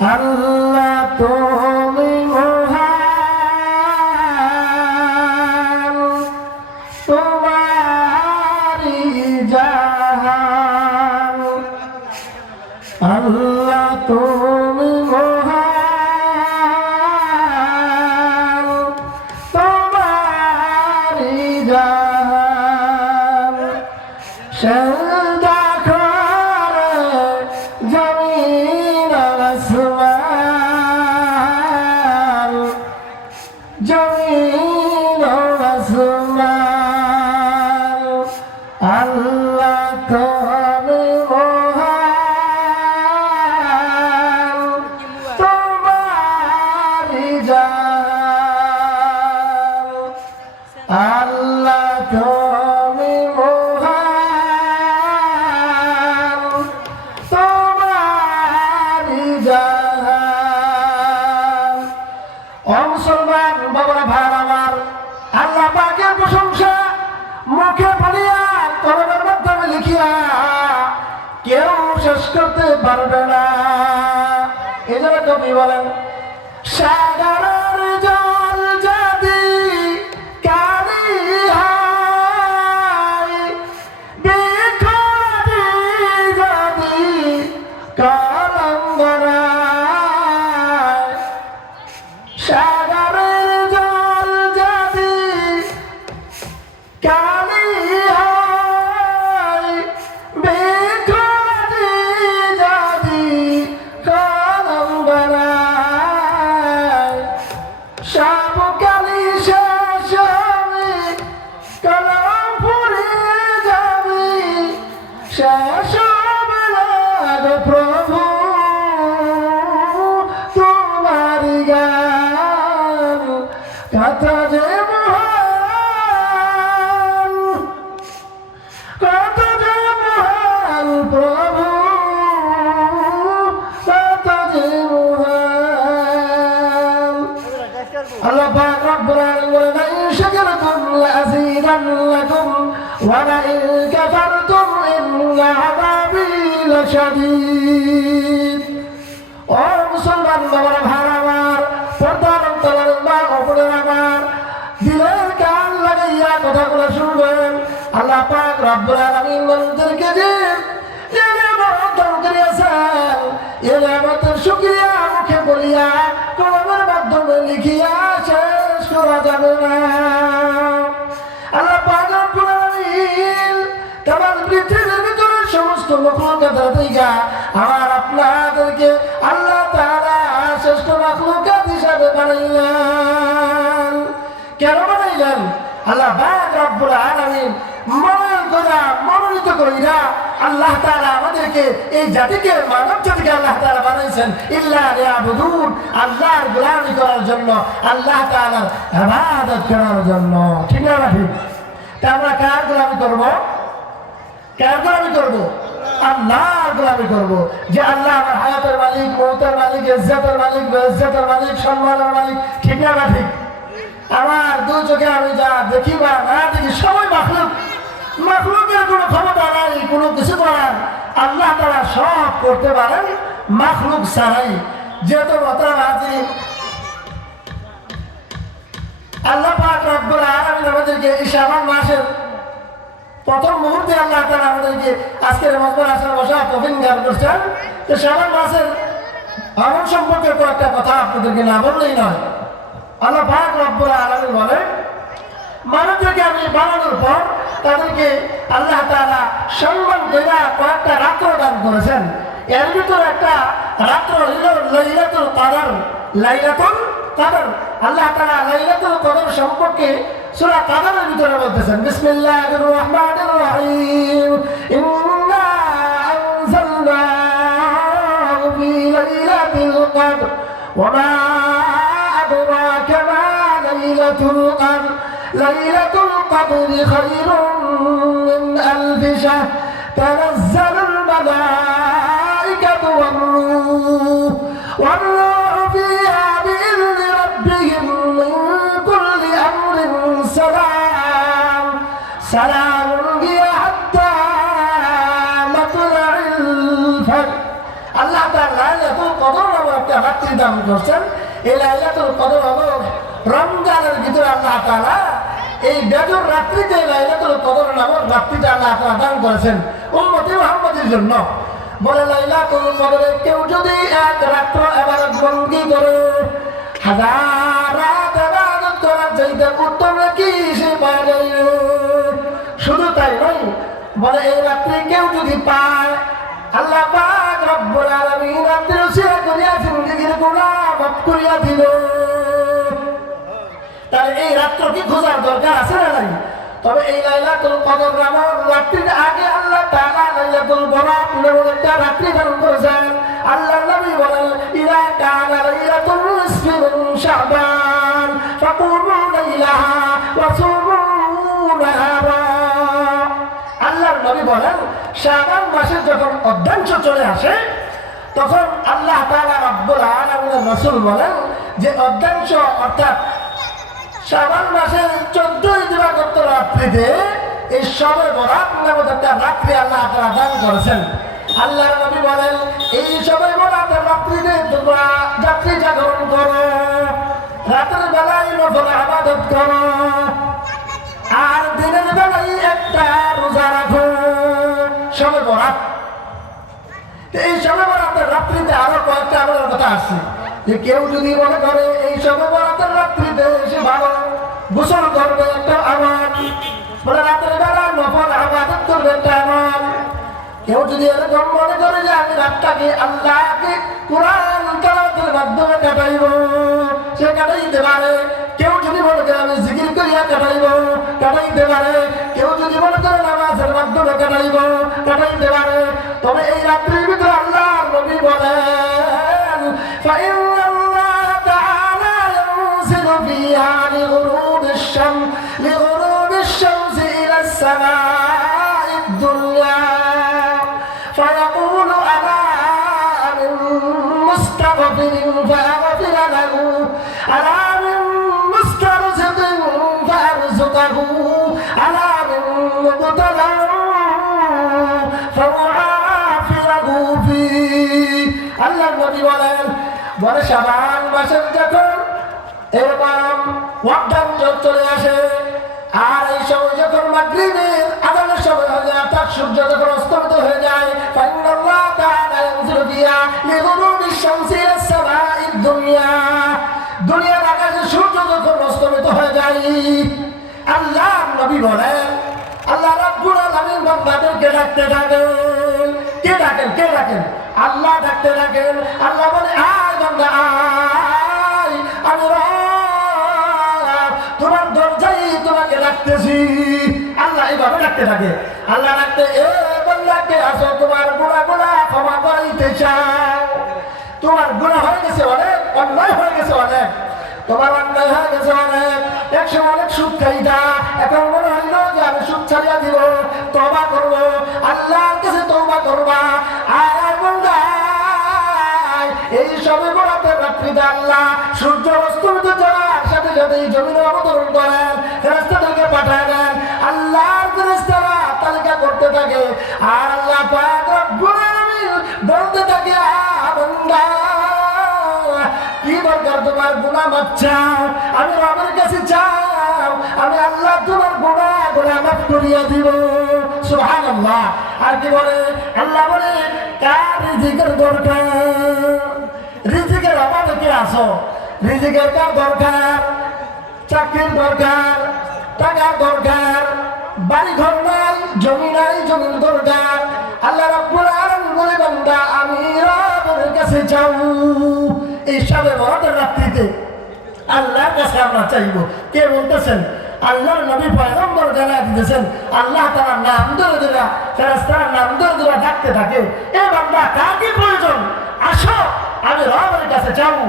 আল্লাহ তুমি মহান, তোমারি জাহান। আল্লাহ তুমি মহান, তোমারি জাহান। সেজদা করে জমিন আসমান, জমিন আসমান। আল্লাহ তুমি মহান, তোমারি জাহান। আল্লাহ তুমি মহান, তোমারি জাহান। ও মুসলমান বাবারা ভাই আমার, আল্লাহ পাকের প্রশংসা মুখে বলিয়া কলমের মাধ্যমে লিখিয়া কেউ শেষ করতে পারবে না। এই জন্য কবি বলেন, সাগরের জল যদি কালি হয়, বৃক্ষরাজি যদি কলম গড়ায়, সাগরের জল যদি কালি হয়, বৃক্ষরাজি যদি কলম গড়ায়, সব কালি শেষ হবে, কলম ফুরিয়ে যাবে, শেষ হবে না গো প্রভু তোমারি গান। কত যে মহান, কত যে মহান প্রভু, কত যে মহান। আল্লাহ পাক রব্বুল আলামিন বলেন, ইন শাকারতুম লাযীদান্নাকুম ওয়া লাইন কাফারতুম ইন্না আযাবী লাশাদীদ। ও মুসলমান বাবারা ভাইরা আমার, পর্দার অন্তরালে মা অপরের আমার, দিলের কান লাগাইয়া কথাগুলো শুনবেন। আল্লাহ পাক রব্বুল আলামিন আমাদেরকে যে নিয়ামত দান করিয়াছেন, এই নিয়ামতের শুকরিয়া মুখে বলিয়া কলমের মাধ্যমে লিখিয়া শেষ করা যাবে না। আল্লাহ পাক রব্বুল আলামিন তামাম পৃথিবীর ভিতরে সমস্ত মাখলুকাতের থেকে আমার আপনাদেরকে আল্লাহ তাআলা শ্রেষ্ঠ মাখলুকাত হিসাবে বানাইলেন। কেন বানাইলেন? আল্লাহ পাক রব্বুল আলামিন মনোনীত কইরা আল্লাহ তাআলা আমাদেরকে এই জাতিকে, মানব জাতিকে আল্লাহ তাআলা বানাইছেন ইল্লা লিয়াবুদুন, আল্লাহর গোলামি করার জন্য, আল্লাহ তাআলার ইবাদত করার জন্য। ঠিক না ঠিক? তা আমরা কার গোলামি করব? কার গোলামি করব? আল্লাহর গোলামি করব। যে আল্লাহ আমার হায়াতের মালিক, মওতের মালিক, ইজ্জতের মালিক, বেইজ্জতের মালিক, সম্মানের মালিক। ঠিক না ঠিক? আমার দু চোখে আমি যা দেখি বা না দেখি সবাই মাখলুক, মাখলুকের কোনো ক্ষমতা নাই কোনো কিছু করার। আল্লাহ তাআলা সব করতে পারেন মাখলুক ছাড়াই। যেহেতু মতাবাদী আল্লাহ পাক রব্বুল আলামিন আমাদেরকে এই শাবান মাসের প্রথম মুহূর্তে আল্লাহ তাআলা আমাদেরকে আজকের মজমার আসার বসা তৌফিক দান করছেন। তো শাবান মাসের আমল সম্পর্কে কয়েকটা কথা আপনাদেরকে না বললেই নয়। আল্লাহ পাক রব্বুল আলামিন বলেন, মানুষদেরকে আমি বানানোর পর তাদেরকে আল্লাহ তাআলা সম্মান কইরা কয়েকটা রাত্র দান করেছেন। এর ভিতরে একটা রাত্র হইল লাইলাতুল কদর। লাইলাতুল কদর, আল্লাহ তাআলা লাইলাতুল কদর সম্পর্কে সূরা কদরের ভিতরে বলতেছেন, বিসমিল্লাহির রহমানির রহিম, ইন্না আনজালনাহু ফি লাইলাতিল কদর ওয়া মা আদরাকা মা লাইলাতুল কদর লাইলাতুল কদরি খায়রুম মিন আলফি শাহর তানাজ্জালুল মালাইকাতু ওয়ার-রূহু ফিহা বিইذن রাব্বিহিম মিন কুল্লি আমরিন সালাম সালামুন হিয়া হাত্তা মাতলা'ইল ফাজর। আল্লাহ তাআলা লাইলাতুল কদর নামে একটা রাত্রি দান করছেন। এই লাইলাতুল কদর হলো রমজানের ভিতরে আল্লাহ তাআলা এই বেজর রাত্রিতে লাইলাতুল কদর নামক রাত্রিটা আল্লাহ তাআলা দান করেছেন উম্মতে মুহাম্মাদের জন্য। বলে লাইলাতুল কদরে কেউ যদি এক রাত্র ইবাদত বন্দী করে হাজার রাত ইবাদত করার চাইতে উত্তম কি সে পায় যায়। শুধু তাই নয়, বলে এই রাত্রি কেউ যদি পায় আল্লাহ পাক রব্বুল আলামিন রাত্রি উসিলা করিয়া জিন্দেগীর গুনাহ মাফ করিয়া দিল। তাহলে এই রাত্র কি খোঁজার দরকার আছে না নাই? তবে এই লাইলাতুল কদর নামক রাত্রির আগে আল্লাহ তাআলা লাইলাতুল বরাত নামক একটা রাত্রি দান করেছেন। আল্লাহর নবী বলেন ইলা কানা লাইলাতুল নিসফি মিন শাবান ফাকুমু লাইলাহা ওয়া সুমু নাহারা। আল্লাহর নবী বলেন শাবান মাসে যখন অর্ধাংশ চলে আসে তখন আল্লাহ তাআলা রব্বুল আলামিনের রাসূল বলেন যে অর্ধাংশ অর্থাৎ শাবান মাসের 14 দিবাগত রাত্রিতে এই শবে বরাত নামক একটা রাত্রি আল্লাহ তাআলা দান করেছেন। আল্লাহর নবী বলেন এই শবে বরাতের রাত্রিতে তোমরা রাত্রি জাগরণ করো, রাতের বেলায় নফল ইবাদত করো, আর দিনের বেলায় একটা রোজা রাখো। শবে বরাত, এই শবে বরাতের রাত্রিতে আরো কয়েকটা আমলের কথা আছে যে কেউ যদি মনে করে এই শবে বরাতের রাত্রিতে এসে ভালো গোসল করবে একটা আমল, বলে রাতের বেলা নফল ইবাদত করবে একটা আমল। কেউ যদি এরকম মনে করে যে আমি রাতটাকে আল্লাহকে কোরআন তেলাওয়াতের মাধ্যমে কাটাইব, সে কাটাইতে পারে। কেউ যদি মনে করে আমি জিকির করিয়া কাটাইব, কাটাইতে পারে। কেউ যদি মনে করে নামাজের মাধ্যমে কাটাইব, কাটাইতে পারে। তবে এই রাত্রির ভিতরে আল্লাহর নবী বলেন ফাইন্নাল্লাহ তাআলা ইয়ানজিলু ফিহা লিগুরুবিশ শামসি ইলাস সামাa'id দুনিয়া فيقول أنا من مستغفر فأغفر له أنا من مسترزق فأرزقه أنا من مبتلى فأعافره فيه। আল্লাহর নবী বলেন বলে শাবান মাসের যখন এরকম অর্ধাংশ চলে আসে আর এই সময় যখন মাগরিবের আযানের সময় হয়ে যায় অর্থাৎ সূর্য যখন অস্তমিত হয়ে যায় ফাইন্নাল্লাহ তাআলা ইয়ানজিলু ফিহা লিগুরুবিশ শামসি ইলাস সামাa'id দুনিয়া, দুনিয়ার আকাশে সূর্য যখন অস্তমিত হয়ে যায় আল্লাহ নবী বলেন আল্লাহ রাব্বুল আলামিন বান্দাদেরকে ডাকতে থাকেন। কে ডাকেন? কে ডাকেন? আল্লাহ ডাকতে থাকেন। আল্লাহ বলে আয় বান্দা আয়, আমি তোমার দরজায় তোমাকে ডাকতেছি। আল্লাহ এইভাবে ডাকতে থাকে। আল্লাহ ডাকতে এ বান্দাকে আসো, তোমার গুনাহগুলো ক্ষমা করাইতে চাও। তোমার গুনাহ হয়ে গেছে অনেক, অন্যায় হয়ে গেছে অনেক, তোমার অন্যায় হয়ে গেছে অনেক। একসময় অনেক সুদ খাইতা, এখন মনে হইল যে আমি সুদ ছাড়িয়া দিব, তওবা করব, আল্লাহর কাছে তওবা করবা। আর বান্দা এই শবে বরাতের রাত্রিতে আল্লাহ সূর্য অস্তমিত যাওয়ার সাথে সাথে এই জমিনে অবতরণ করেন, ফেরেশতাদেরকে পাঠায় দেন। আল্লাহর ফেরেশতারা তালিকা করতে থাকে আর আল্লাহ পাক রব্বুল আলামিন বলতে থাকে বান্দা কি দরকার তোমার গুনাহ মাফ চাও, আমি রবের কাছে চাও, আমি আল্লাহ তোমার গুনাহগুলো মাফ করিয়া দিব। সুবহানাল্লাহ। আর কি বলে আল্লাহ বলে কার রিজিকের দরকার, রিজিকের অভাবে কে আসো, রিজিকের কার দরকার, চাকরির দরকার, টাকার দরকার, বাড়ি ঘর নাই, জমি নাই, জমির দরকার। আল্লাহ রাব্বুল আলামিন বলে বান্দা আমি রবের কাছে যাও। এই শবে বরাতের রাত্রিতে আল্লাহর কাছে আমরা চাইব। কে বলতেছেন? আল্লাহর নবী পয়গম্বর জানায় দিতেছেন আল্লাহ তাআলার নাম ধরে দিলা ফেরেশতার নাম ধরে দিলা ডাকতে থাকে এ বান্দা কার কি প্রয়োজন, আসো আমি রবের কাছে যাও।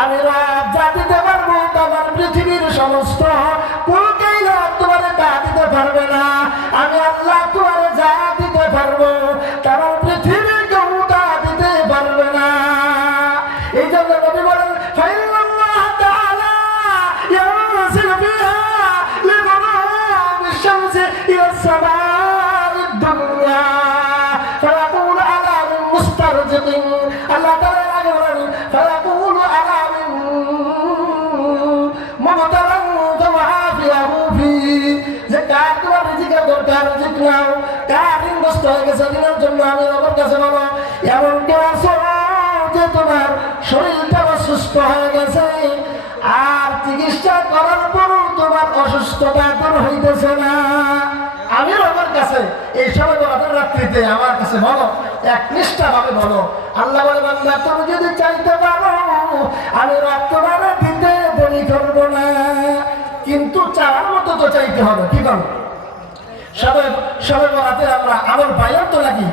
আমি রব যা দিতে পারবো তোমার পৃথিবীর সমস্ত কোনটাই রব তোমার তা দিতে পারবে না। আমি আল্লাহ তোমার যা দিতে পারবো কারণ পৃথিবীর কেউ তা দিতে পারবে না। এই জন্য নবী বলেন ফাইন্নাল্লাহ তাআলা ইয়ানজিলু ফিহা লিগুরুবিশ শামসি ইলাস সামাa'id দুনিয়া ফায়াকুলু আলা মিন মুস্তারজিকিন। আল্লাহ তাআলা বলেন ফায়াকুলু কার তোমার রিজিকের দরকার রিজিক নাও, কার ঋণগ্রস্ত হয়ে গেছে ঋণের জন্য আমি রবের কাছে বলো। এমন কেউ আছো যে তোমার শরীরটা অসুস্থ হয়ে গেছে আর চিকিৎসা করার পরও তোমার অসুস্থতা দূর হইতেছে না, আমি রবের কাছে এই সময় বলাদের রাত্রিতে আমার কাছে বলো, একনিষ্ঠা ভাবে বলো। আল্লাহ বলে বান্দা তুমি যদি চাইতে পারো আমি রব তোমার দিতে দেরি করবো না, কিন্তু চাওয়ার মতো তো চাইতে হবে। কি করবো সবে রাতে আমরা আমল পাইও তো নাকি,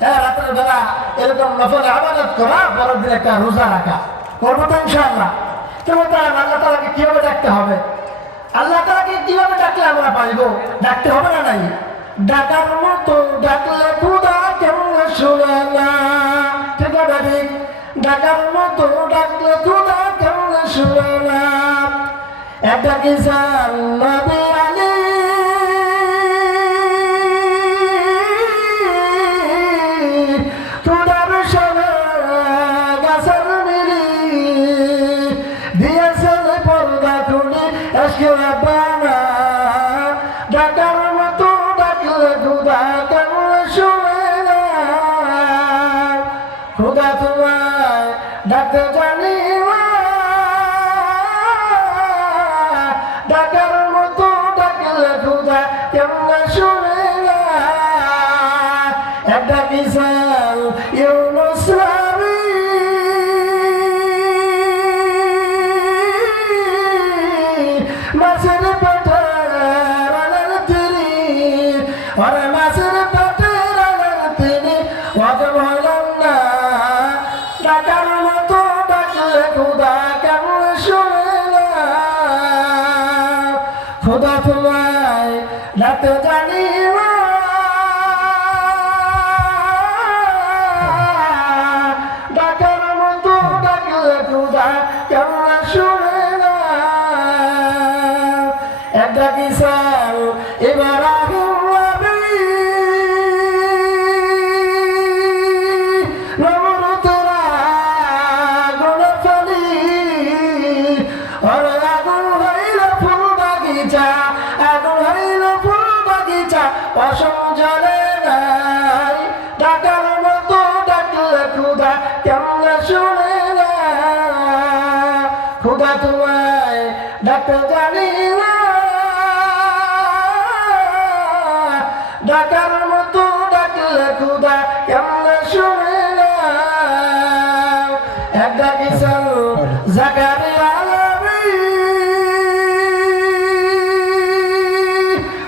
হ্যাঁ রাতের বেলা এরকম নফল আবাদত করা, পরের দিন একটা রোজা রাখা করবো তো ইনশাআল্লাহ। কেমন আল্লাহ তাআলাকে কিভাবে ডাকতে হবে, আল্লাহ তাআলাকে কিভাবে ডাকলে আমরা পাইবো, ডাকতে হবে না নাই? ডাকার মতো ডাকলে খোদা কেমন শুনে না, ঠিক আছে ঠিক? ডাকার মতো ডাকলে খোদা কেমন শুনে না। একটা কিসান নবী আলী খোদার সবে গাছের মিলি দিয়েছেন পর্দা খুলি এসকে বানা, ডাকার মতো ডাকলে খোদা কেমন শুনে না। খোদা তোমায় ডাকতে জানি না, ডাকার মতো ডাকলে খোদা কেমন শুনে না। একটা কিসান ইউনুস নবী মাছের পেটে রানার তিনি, ওরে মাছের পেটে রানার তিনি হজম হলেন না, ডাকার মতো ডাকলে খোদা কেমন শুনে না। খোদা তোমায় ডাকতে জানি না, ডাকার মতো ডাকলে খোদা কেমন শুনে না। একটা কিসান ইব্রাহিম নবী নমরুদের আগুনে ফেলি, ওরে আগুন হইল ফুল বাগিচা, আগুন হইল ফুল বাগিচা অসম জ্বলে নাই, ডাকার মতো ডাকলে খোদা কেমন শুনে না। খোদা তোমায় ডাকতে জানি না, ডাকার মতো ডাকলে খোদা কেমন শুনে না। একটা কিসান জাকারিয়া নবী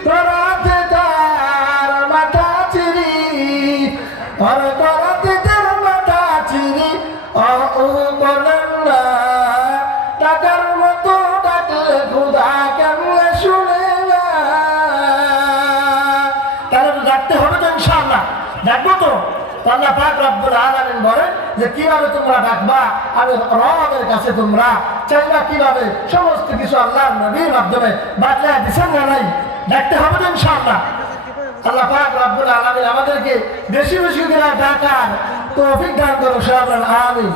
করাতে তার মাথা চিরি, ওরে করাতে তার মাথা চিরি বলেন না, ডাকার মতো ডাকলে খোদা কেমন শুনে না। তাহলে ডাকতে হবে তো ইনশাআল্লাহ, ডাকবো তো। আল্লাহ পাক রব্বুল আলামিন বলেন যে কিভাবে তোমরা ডাকবা, আমি রবের কাছে তোমরা চাইবা কিভাবে, সমস্ত কিছু আল্লাহর নবীর মাধ্যমে বাতলা দিছেন না নাই? ডাকতে হবে তো ইনশাআল্লাহ। আল্লাহ পাক রব্বুল আলামিন আমাদেরকে বেশি বেশি করে ডাকার তৌফিক দান করুন, আমিন।